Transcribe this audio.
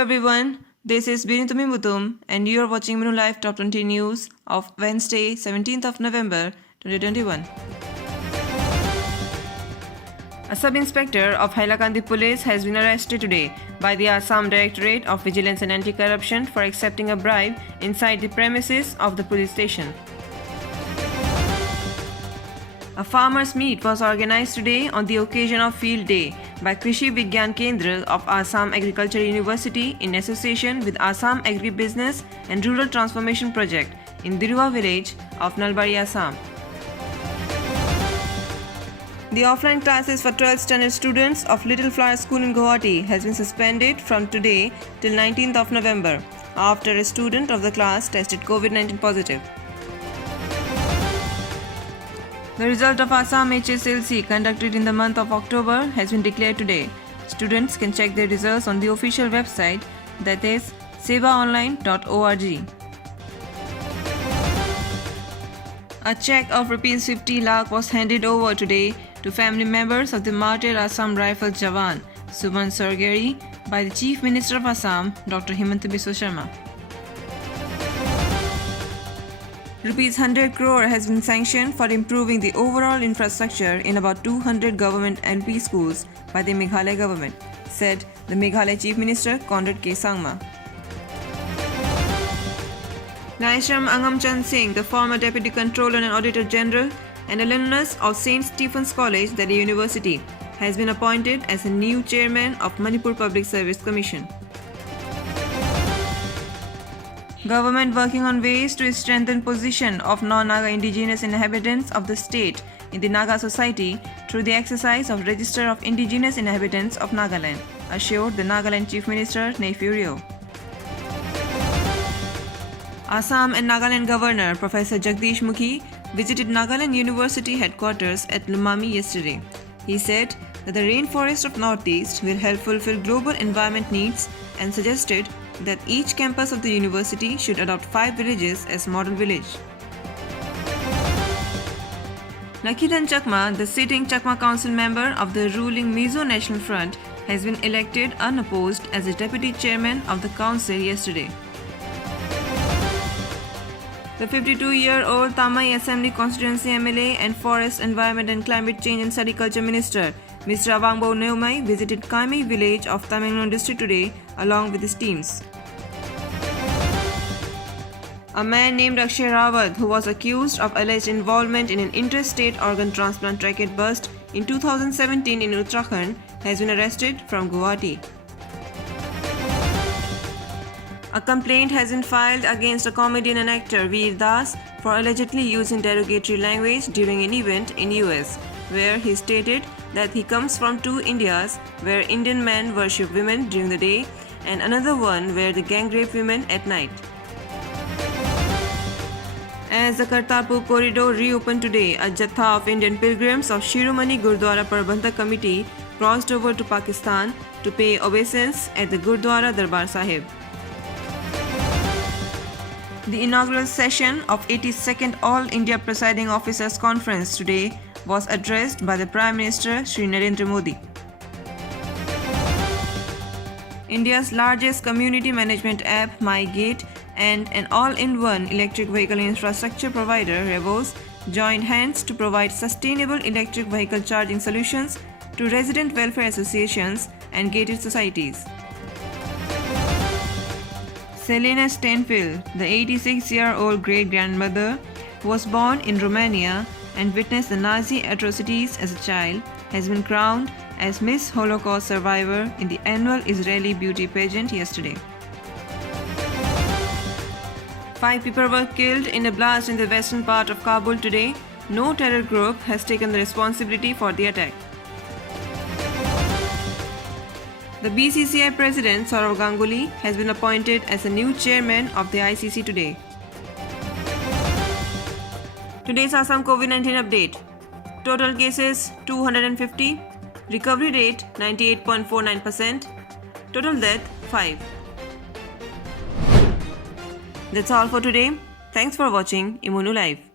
everyone, this is Binitumi Mutum and you are watching Minu Live Top 20 News of Wednesday, 17th of November 2021. A sub-inspector of Hailakandi Police has been arrested today by the Assam Directorate of Vigilance and Anti-Corruption for accepting a bribe inside the premises of the police station. A farmer's meet was organized today on the occasion of Field Day by Krishi Vigyan Kendra of Assam Agriculture University in association with Assam Agribusiness and Rural Transformation Project in Dirua village of Nalbari, Assam. The offline classes for 12th standard students of Little Flower School in Guwahati has been suspended from today till 19th of November after a student of the class tested COVID-19 positive. The result of Assam HSLC conducted in the month of October has been declared today. Students can check their results on the official website, that is sevaonline.org. A check of Rs 50 lakh was handed over today to family members of the martyred Assam Rifle Jawan Suman Sargeri by the Chief Minister of Assam, Dr. Himanta Biswa Sharma. Rupees 100 crore has been sanctioned for improving the overall infrastructure in about 200 government LP schools by the Meghalaya government, said the Meghalaya Chief Minister Conrad K. Sangma. Naishram Angamchand Singh, the former Deputy Controller and Auditor General and alumnus of St. Stephen's College, Delhi University, has been appointed as the new Chairman of Manipur Public Service Commission. Government working on ways to strengthen position of non-Naga indigenous inhabitants of the state in the Naga society through the exercise of Register of Indigenous Inhabitants of Nagaland, assured the Nagaland Chief Minister Neiphiu Rio. Assam and Nagaland Governor Professor Jagdish Mukhi visited Nagaland University headquarters at Lumami yesterday. He said that the rainforest of Northeast will help fulfill global environment needs and suggested that each campus of the university should adopt 5 villages as model village. Nakhidan Chakma, the sitting Chakma Council member of the ruling Mizo National Front, has been elected unopposed as the deputy chairman of the council yesterday. The 52-year-old Tamai Assembly Constituency MLA and Forest, Environment and Climate Change and Agriculture Minister Mr. Awangbo Neumai visited Kaimai village of Tamenglong district today along with his teams. A man named Akshay Rawat, who was accused of alleged involvement in an interstate organ transplant racket bust in 2017 in Uttarakhand, has been arrested from Guwahati. A complaint has been filed against a comedian and actor Veer Das for allegedly using derogatory language during an event in US, where he stated that he comes from 2 Indias where Indian men worship women during the day and another one where they gang rape women at night. As the Kartarpur corridor reopened today, a jatha of Indian pilgrims of Shiromani Gurdwara Prabandhak Committee crossed over to Pakistan to pay obeisance at the Gurdwara Darbar Sahib. The inaugural session of 82nd All India Presiding Officers Conference today was addressed by the Prime Minister Shri Narendra Modi. India's largest community management app MyGate and an all-in-one electric vehicle infrastructure provider Revos joined hands to provide sustainable electric vehicle charging solutions to resident welfare associations and gated societies. Selena Stenfield, the 86-year-old great-grandmother who was born in Romania and witnessed the Nazi atrocities as a child, has been crowned as Miss Holocaust Survivor in the annual Israeli beauty pageant yesterday. 5 people were killed in a blast in the western part of Kabul today. No terror group has taken the responsibility for the attack. The BCCI President Sourav Ganguly has been appointed as the new chairman of the ICC today. Today's Assam COVID-19 update. Total cases 250. Recovery rate 98.49%. Total death 5. That's all for today. Thanks for watching Imunu Live.